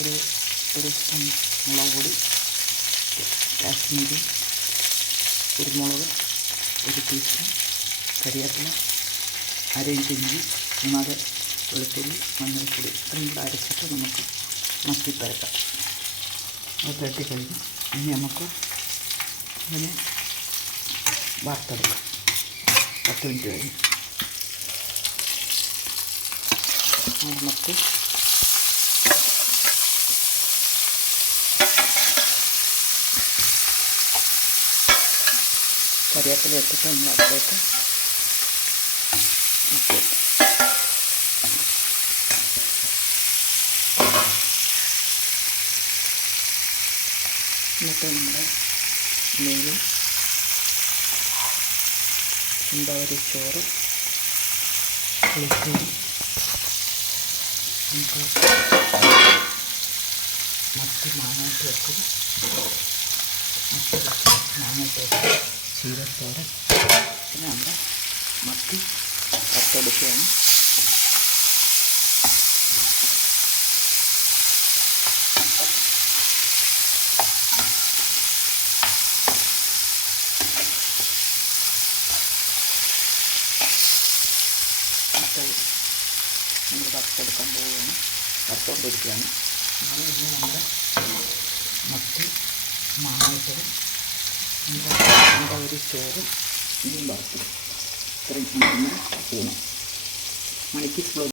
ഒരു സ്പൂൺ മുളക് പൊടി, കാശ്മീരി കുരുമുളക് 1 ടീസ്പൂൺ, കരിവേപ്പില, 1/2 ഇഞ്ച് ഇഞ്ചി, 4 വെളുത്തുള്ളി, മഞ്ഞൾപ്പൊടി ഇത്രയും കൂടെ അരച്ചിട്ട് നമുക്ക് മത്തി പരത്താം. അത് തട്ടി കഴിഞ്ഞ് ഇനി നമുക്ക് ഇതിനെ വറുത്തെടുക്കാം. 10 മിനിറ്റ് കഴിഞ്ഞ് മത്തി കറിവേപ്പില ഇട്ടിട്ട് നമ്മൾ അതിലേക്ക് എന്നിട്ട് നമ്മുടെ മീനും ചോറ് പുളിശ്ശേരി നമുക്ക് മത്തി മാങ്ങായിട്ട് വെക്കും. മാങ്ങായിട്ട് വെക്കും ചീരത്തോരൻ. പിന്നെ നമ്മുടെ മത്തി വറുത്തെടുക്കുകയാണ്. നമ്മൾ വറുത്തെടുക്കാൻ പോവുകയാണ്, വറുത്തുകൊണ്ടിരിക്കുകയാണ്. അങ്ങനെ ഇന്ന് നമ്മുടെ മത്തി മാങ്ങായിട്ടതും നമ്മുടെ ചോറും ഇതും വറുത്തു ഇത്രയും ചെയ്യണം. മണിക്ക്